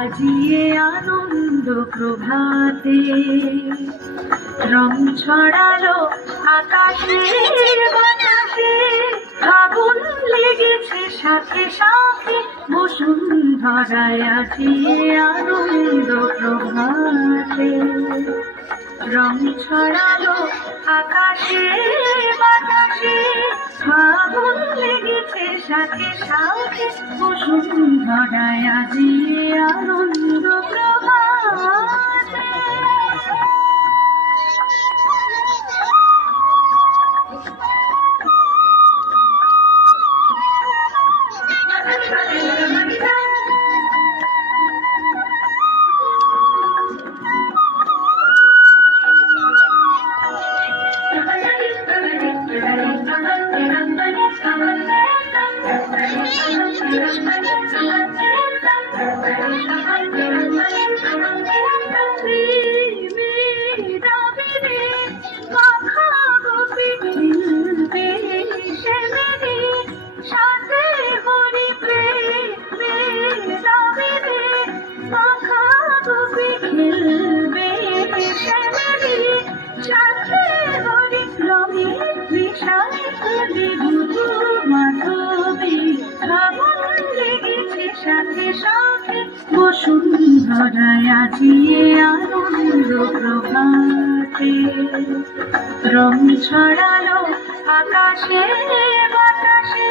আজিয়ে আনন্দ প্রভাতে রং ছড়ালো আকাশের বাতাসে, আগুন লেগেছে সাথে সাথে বসুন্ধরায়। আজিয়ে আনন্দ প্রভাতে রং ছড়ালো আকাশের বাতাসে, আগুন লেগেছে সাথে সাথে বসুন্ধরায়। আজিয়ে আনন্দ প্রভাতে। বসুন্ধরায় আজিয়ে আনন্দ প্রভাতে রং ছড়ালো আকাশে বাতাসে,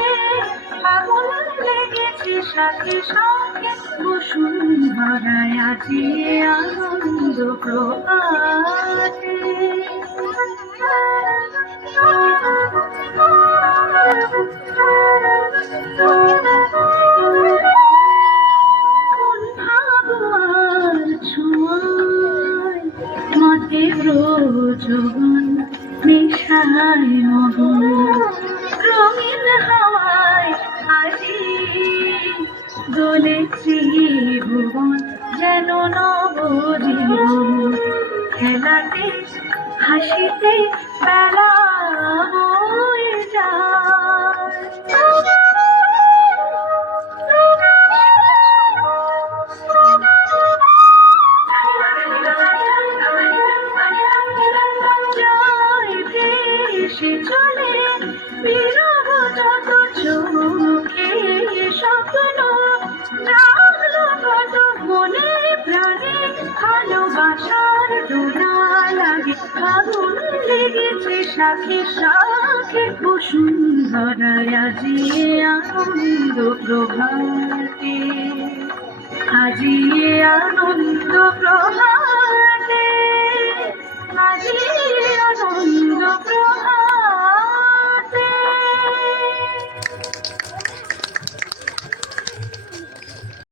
আগুন লেগেছে সাথে সাথে বসুন্ধরায়। আজিয়ে আনন্দ প্রভাতে। প্রযোজন নেশায় মগন রঙিন হাওয়ায় আজি দোলে ত্রিভুবন, যেন নবজীবন খেলাতে হাসিতে বেলা বয়ে যায়। চলে বিরহ যত চোখে স্বপ্ন, জাগলো কত মনে প্রাণে ভালোবাসার ডোনা লাগে, আগুন লেগেছে শাখে শাখে বসুন্ধরায়। আজিয়ে আনন্দ প্রভাতে, আজিয়ে আনন্দ প্রভাতে।